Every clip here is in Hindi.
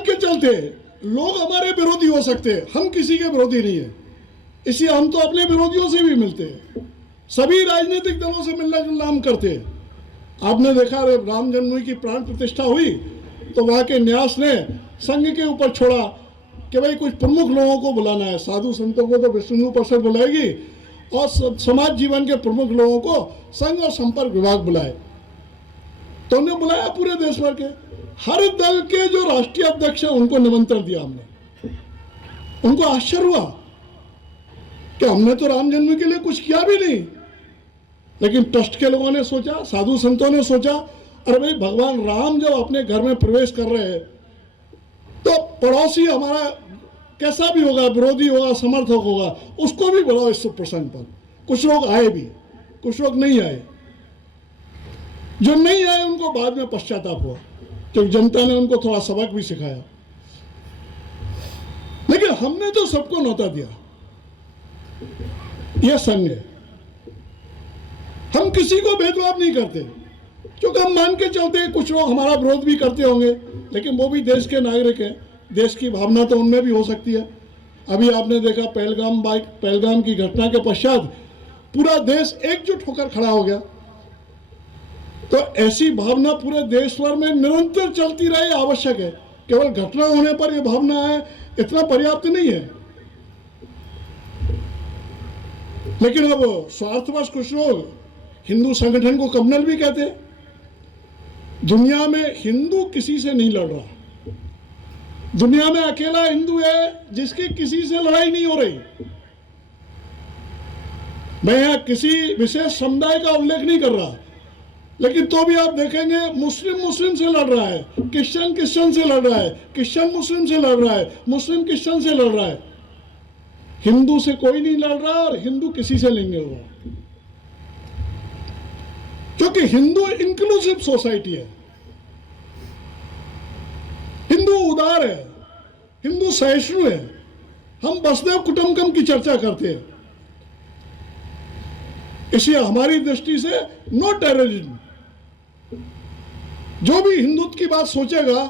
मान के चलते लोग हमारे विरोधी हो सकते हैं, हम किसी के विरोधी नहीं है, इसलिए हम तो अपने विरोधियों से भी मिलते हैं, सभी राजनीतिक दलों से मिलना जुलना हम करते हैं। आपने देखा राम जन्मभूमि की प्राण प्रतिष्ठा हुई तो वहाँ के न्यास ने संघ के ऊपर छोड़ा कि भाई कुछ प्रमुख लोगों को बुलाना है, साधु संतों को तो विश्व हिंदू परिषद बुलाएगी और समाज जीवन के प्रमुख लोगों को संघ और संपर्क विभाग बुलाए। तो हमने बुलाया पूरे देश भर के हर दल के जो राष्ट्रीय अध्यक्ष है उनको निमंत्रण दिया हमने। उनको आश्चर्य हुआ कि हमने तो राम जन्म के लिए कुछ किया भी नहीं, लेकिन ट्रस्ट के लोगों ने सोचा, साधु संतों ने सोचा, अरे भाई भगवान राम जब अपने घर में प्रवेश कर रहे हैं तो पड़ोसी हमारा कैसा भी होगा, विरोधी होगा, समर्थक होगा, उसको भी बुलाओ इस प्रसंग पर। कुछ लोग आए भी, कुछ लोग नहीं आए। जो नहीं आए उनको बाद में पश्चाताप हुआ क्योंकि जनता ने उनको थोड़ा सबक भी सिखाया, लेकिन हमने तो सबको न्योता दिया। यह संघ है, हम किसी को भेदभाव नहीं करते क्योंकि हम मान के चलते हैं कुछ लोग हमारा विरोध भी करते होंगे, लेकिन वो भी देश के नागरिक हैं, देश की भावना तो उनमें भी हो सकती है। अभी आपने देखा पहलगाम की घटना के पश्चात पूरा देश एकजुट होकर खड़ा हो गया। तो ऐसी भावना पूरे देश भर में निरंतर चलती रहे आवश्यक है, केवल घटना होने पर यह भावना है इतना पर्याप्त नहीं है। लेकिन अब स्वार्थवश कुछ लोग हिंदू संगठन को कम्युनल भी कहते हैं। दुनिया में हिंदू किसी से नहीं लड़ रहा, दुनिया में अकेला हिंदू है जिसकी किसी से लड़ाई नहीं हो रही। मैं यहां किसी विशेष समुदाय का उल्लेख नहीं कर रहा, लेकिन तो भी आप देखेंगे मुस्लिम से लड़ रहा है, क्रिश्चियन से लड़ रहा है, क्रिश्चियन मुस्लिम से लड़ रहा है, मुस्लिम क्रिश्चियन से लड़ रहा है। हिंदू से कोई नहीं लड़ रहा और हिंदू किसी से नहीं लड़ रहा, क्योंकि हिंदू इंक्लूसिव सोसाइटी है, हिंदू उदार है, हिंदू सहिष्णु है। हम वसुधैव कुटुंबकम की चर्चा करते हैं, इसलिए हमारी दृष्टि से नो टेररिज्म। जो भी हिंदुत्व की बात सोचेगा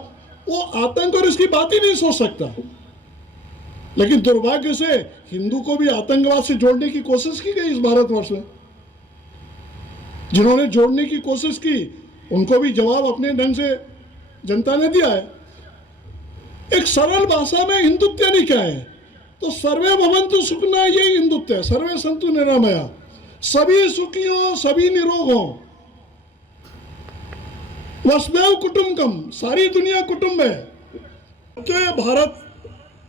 वो आतंक और इसकी बात ही नहीं सोच सकता। लेकिन दुर्भाग्य से हिंदू को भी आतंकवाद से जोड़ने की कोशिश की गई इस भारतवर्ष में। जिन्होंने जोड़ने की कोशिश की उनको भी जवाब अपने ढंग से जनता ने दिया है। एक सरल भाषा में हिंदुत्व यानी क्या है? तो सर्वे भवन्तु सुखिनः, यही हिंदुत्व है। सर्वे सन्तु निरामया, सभी सुखी हो, सभी निरोग हो। वसुधैव कुटुंबकम, सारी दुनिया कुटुंब है। तो ये भारत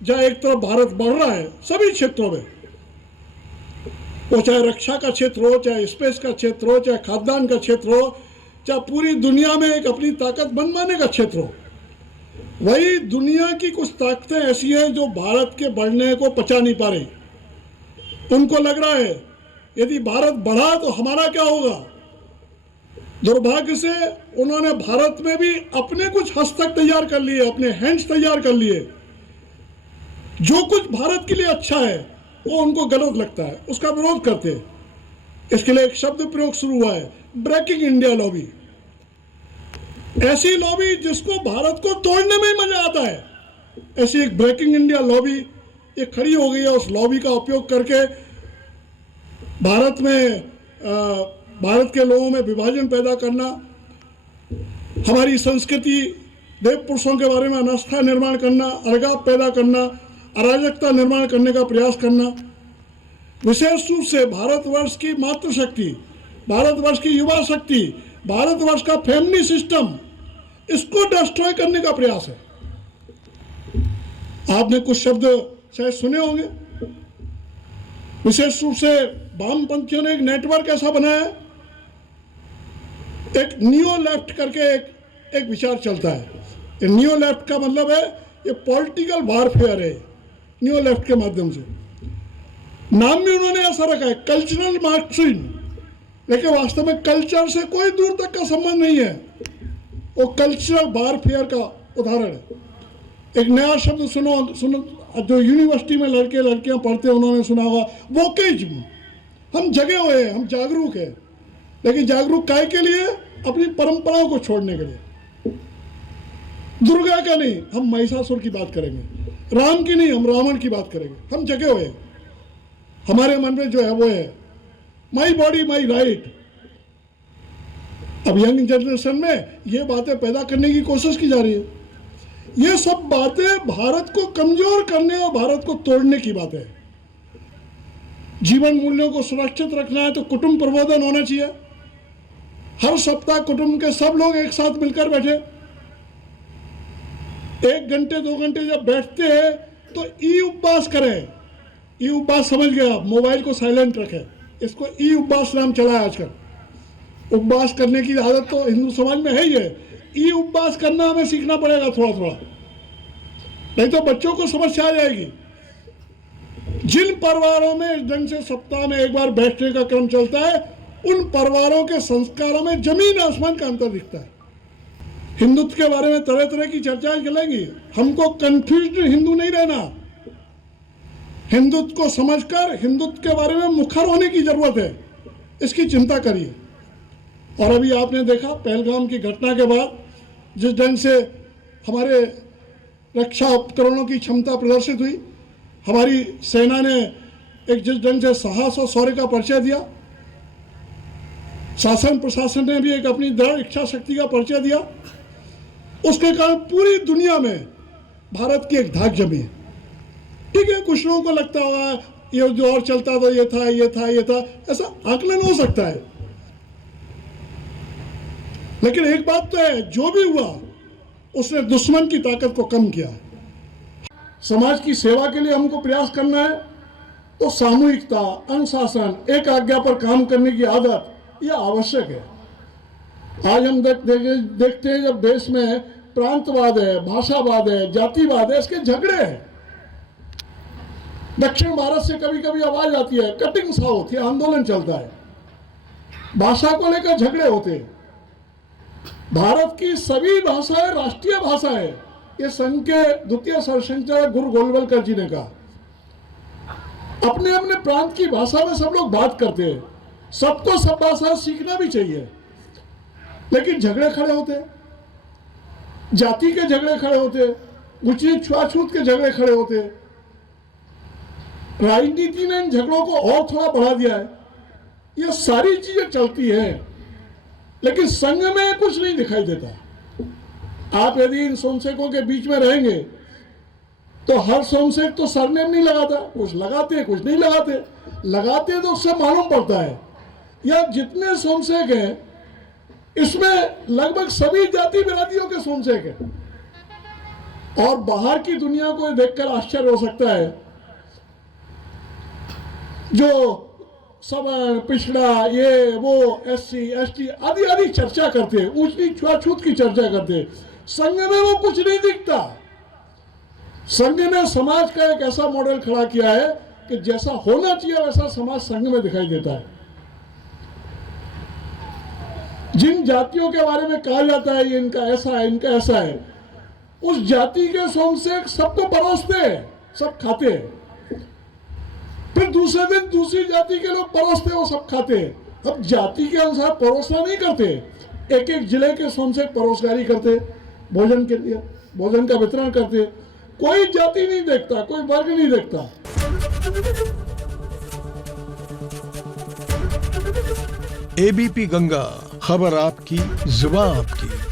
जहाँ एक तरफ भारत बढ़ रहा है सभी क्षेत्रों में, वो चाहे रक्षा का क्षेत्र हो, चाहे स्पेस का क्षेत्र हो, चाहे खाद्यान्न का क्षेत्र हो, चाहे पूरी दुनिया में एक अपनी ताकत बनवाने का क्षेत्र हो, वही दुनिया की कुछ ताकतें ऐसी हैं जो भारत के बढ़ने को पचा नहीं पा रही। उनको लग रहा है यदि भारत बढ़ा तो हमारा क्या होगा। दुर्भाग्य से उन्होंने भारत में भी अपने कुछ हस्तक तैयार कर लिए, अपने हैंड्स तैयार कर लिए। जो कुछ भारत के लिए अच्छा है वो उनको गलत लगता है, उसका विरोध करते हैं। इसके लिए एक शब्द प्रयोग शुरू हुआ है, ब्रेकिंग इंडिया लॉबी। ऐसी लॉबी जिसको भारत को तोड़ने में ही मजा आता है, ऐसी एक ब्रेकिंग इंडिया लॉबी ये खड़ी हो गई है। उस लॉबी का उपयोग करके भारत में भारत के लोगों में विभाजन पैदा करना, हमारी संस्कृति, देव पुरुषों के बारे में अनास्था निर्माण करना, अलगाव पैदा करना, अराजकता निर्माण करने का प्रयास करना। विशेष रूप से भारतवर्ष की मातृशक्ति, भारतवर्ष की युवा शक्ति, भारतवर्ष का फैमिली सिस्टम, इसको डिस्ट्रॉय करने का प्रयास है। आपने कुछ शब्द शायद सुने होंगे। विशेष रूप से वामपंथियों ने एक नेटवर्क ऐसा बनाया, एक नियो लेफ्ट करके एक विचार चलता है। नियो लेफ्ट का मतलब है ये पॉलिटिकल वारफेयर है, नियो लेफ्ट के माध्यम से। नाम भी उन्होंने ऐसा रखा है, कल्चरल मार्क्सिज्म, लेकिन वास्तव में कल्चर से कोई दूर तक का संबंध नहीं है। वो कल्चरल वारफेयर का उदाहरण है। एक नया शब्द सुनो जो यूनिवर्सिटी में लड़के लड़कियां पढ़ते हैं उन्होंने सुना होगा, वोकेज्म। हम जगे हुए हैं, हम जागरूक हैं, लेकिन जागरूक काय के लिए? अपनी परंपराओं को छोड़ने के लिए। दुर्गा का नहीं, हम महिषासुर की बात करेंगे, राम की नहीं, हम रावण की बात करेंगे। हम जगे हुए हैं, हमारे मन में जो है वो है माई बॉडी माई राइट। अब यंग जनरेशन में ये बातें पैदा करने की कोशिश की जा रही है। ये सब बातें भारत को कमजोर करने और भारत को तोड़ने की बातें है। जीवन मूल्यों को सुरक्षित रखना है तो कुटुंब प्रबोधन होना चाहिए। हर सप्ताह कुटुंब के सब लोग एक साथ मिलकर बैठे, 1 घंटे 2 घंटे जब बैठते हैं तो ई उपवास करें। ई उपवास समझ गए आप, मोबाइल को साइलेंट रखें, इसको ई उपवास नाम चला है आजकल। उपवास करने की आदत तो हिंदू समाज में है ही है। ई उपवास करना हमें सीखना पड़ेगा थोड़ा थोड़ा, नहीं तो बच्चों को समस्या आ जाएगी। जिन परिवारों में इस ढंग से सप्ताह में एक बार बैठने का क्रम चलता है, उन परिवारों के संस्कारों में जमीन आसमान का अंतर दिखता है। हिंदुत्व के बारे में तरह तरह की चर्चाएं चलेंगी, हमको कंफ्यूज्ड हिंदू नहीं रहना। हिंदुत्व को समझकर हिंदुत्व के बारे में मुखर होने की जरूरत है, इसकी चिंता करिए। और अभी आपने देखा पहलगाम की घटना के बाद जिस ढंग से हमारे रक्षा उपकरणों की क्षमता प्रदर्शित हुई, हमारी सेना ने एक जिस ढंग से साहस और शौर्य का परिचय दिया, शासन प्रशासन ने भी एक अपनी दृढ़ इच्छा शक्ति का परिचय दिया, उसके कारण पूरी दुनिया में भारत की एक धाक जमी है। ठीक है, कुछ लोगों को लगता होगा ये जो और चलता था ये था ये था ये था, ऐसा आकलन हो सकता है, लेकिन एक बात तो है, जो भी हुआ उसने दुश्मन की ताकत को कम किया। समाज की सेवा के लिए हमको प्रयास करना है तो सामूहिकता, अनुशासन, एक आज्ञा पर काम करने की आदत यह आवश्यक है। आज हम देखते हैं जब देश में प्रांतवाद है, भाषावाद है, जातिवाद है, इसके झगड़े हैं। दक्षिण भारत से कभी कभी आवाज आती है कटिंग साउथ, ये आंदोलन चलता है, भाषा को लेकर झगड़े होते हैं। भारत की सभी भाषाएं राष्ट्रीय भाषा है, ये संघ के द्वितीय सरसंघचालक गुरु गोलवलकर जी ने कहा। अपने अपने प्रांत की भाषा में सब लोग बात करते हैं, सबको सब भाषा सीखना भी चाहिए, लेकिन झगड़े खड़े होते हैं, जाति के झगड़े खड़े होते हैं, ऊंच नीच छुआछूत के झगड़े खड़े होते हैं। राजनीति ने इन झगड़ों को और थोड़ा बढ़ा दिया है। ये सारी चीजें चलती हैं, लेकिन संघ में कुछ नहीं दिखाई देता। आप यदि इन सोमसेकों के बीच में रहेंगे तो हर सोमसेक तो सरनेम नहीं लगाता, कुछ लगाते कुछ नहीं लगाते, लगाते तो उससे मालूम पड़ता है। या जितने सोमसेक हैं इसमें लगभग सभी जाति बिरादियों के सोमसेक हैं। और बाहर की दुनिया को देखकर आश्चर्य हो सकता है, जो सवर्ण पिछड़ा ये वो SC ST आदि आदि चर्चा करते हैं, ऊंच नीच छुआछूत की चर्चा करते हैं, संघ में वो कुछ नहीं दिखता। संघ ने समाज का एक ऐसा मॉडल खड़ा किया है कि जैसा होना चाहिए वैसा समाज संघ में दिखाई देता है। जिन जातियों के बारे में कहा जाता है ये इनका ऐसा है इनका ऐसा है, उस जाति के सोमसेक सबको परोसते हैं, सब खाते हैं, फिर दूसरे दिन दूसरी जाति के लोग परोसते वो सब खाते हैं। अब जाति के अनुसार परोसना नहीं करते, एक एक जिले के सोमसेक परोसगारी करते, भोजन के लिए भोजन का वितरण करते, कोई जाति नहीं देखता, कोई वर्ग नहीं देखता। ABP गंगा, खबर आपकी, जुबान आपकी।